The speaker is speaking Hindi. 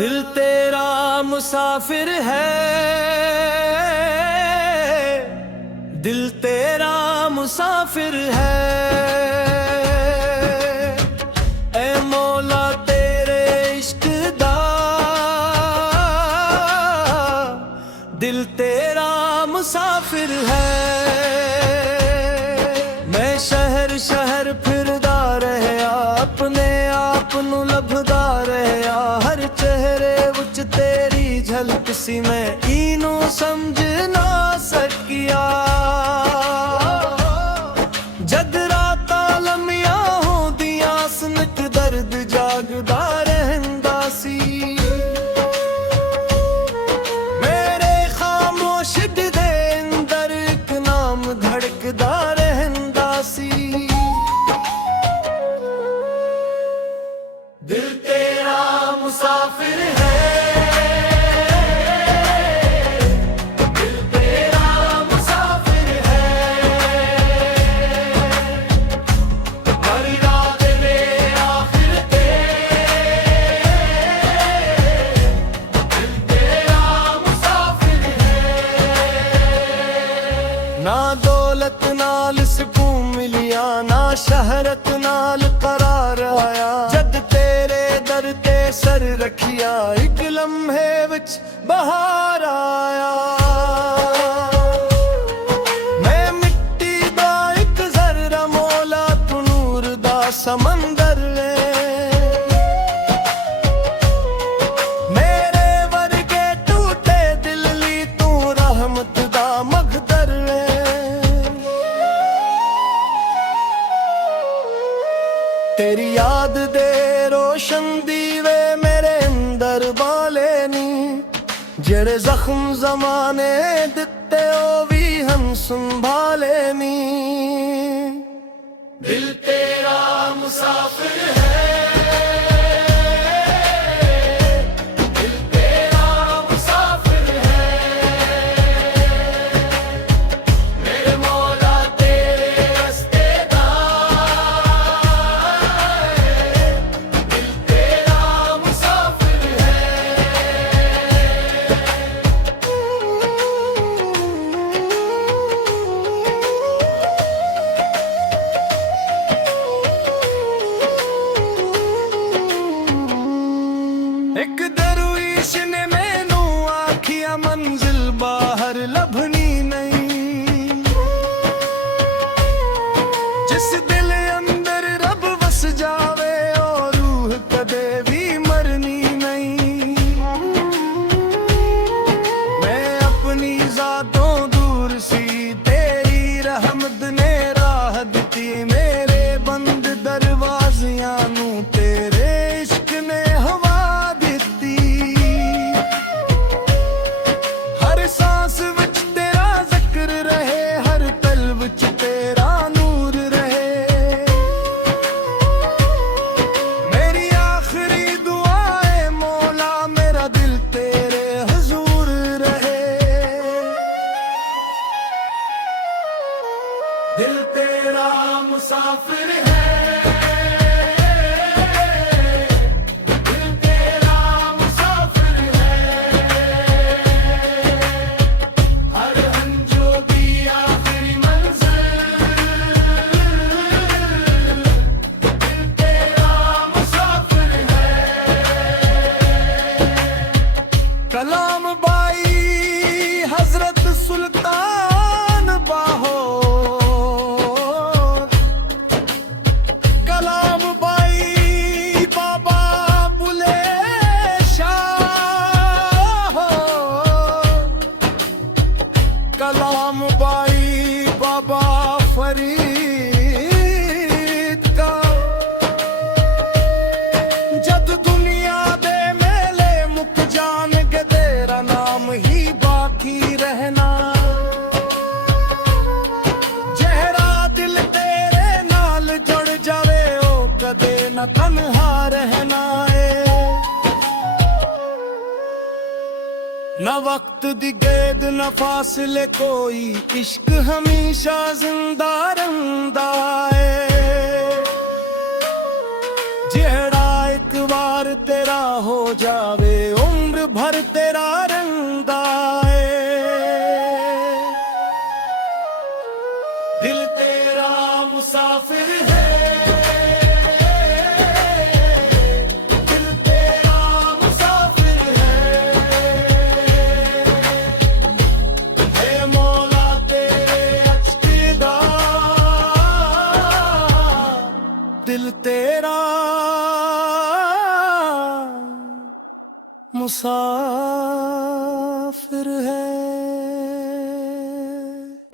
दिल तेरा मुसाफिर है, दिल तेरा मुसाफिर है। ऐ मौला तेरे इश्क दा, दिल तेरा मुसाफिर है। मैं शहर शहर फिरदा रहया, अपने आप नू लभदा रहया। हर चेहरे विच तेरी झलक सी, मैं इनू समझ ना सकिया। जद रातां लम्मियां होंदियां सनक दर्द जागदा रहंदा सी। मेरे खामोश दिल दे अंदर इक नाम धड़कदा रहंदा सी। दिल तेरा मुसाफिर है, दिल तेरा मुसाफिर है। हर रात में आखिर ते, दिल तेरा मुसाफिर है। ना दौलत नाल सुकून मिलिया, ना शहरत नाल करार आया। जद तेरे दर ते सर रखिया, एक लम्हे विच बहार आया। मैं मिट्टी दा एक जर्रा मौला, तू नूर दा समंदर है। मेरे वर्गे टूटे दिल ली तू रहमत दा मगदर है। तेरी याद दे रोशन दीवे मेरे अंदर बाले नी। जेड़े जख्म जमाने दिते ओ भी हम संभाले नी। दिल तेरा मुसाफिर है, दिल तेरा मुसाफिर है। मेरे मौला तेरे रस्ते दा, दिल तेरा मुसाफिर है। एक दरवीश ने मैनू आखिया, मंजिल बाहर लभनी नहीं। जिस दिल अंदर रब वस जावे, और रूह कदे भी मरनी नहीं। मैं अपनी जातों दूर सी, तेरी रहमत ने राह दिती। मेरे बंद दरवाजियां नू तेरे इश्क ने हवा दिती। हर सांस विच तेरा जिक्र रहे, हर पल विच तेरा नूर रहे। मेरी आखिरी दुआ है मौला, मेरा दिल तेरे हुजूर रहे। दिल तेरा मुसाफिर है, दिल तेरा मुसाफिर है। हर हंजो की आखिरी मंजिल, दिल तेरा मुसाफिर है। कलाम बाई हजरत सुल्तान बाहो, कलाम बाई बाबा बुले शाह, कलाम बाई बाबा फरीद का। जद दुनिया दे मेले मुक जाणगे, तेरा नाम ही बाकी रहना। जेहरा दिल तेरे नाल जुड़ जावे, ओ कदे न तन्हा रहना है। न वक्त दी गेद न फासले कोई, इश्क हमेशा जिंदा रंदा है। जेड़ा एक बार तेरा हो जावे मुसाफिर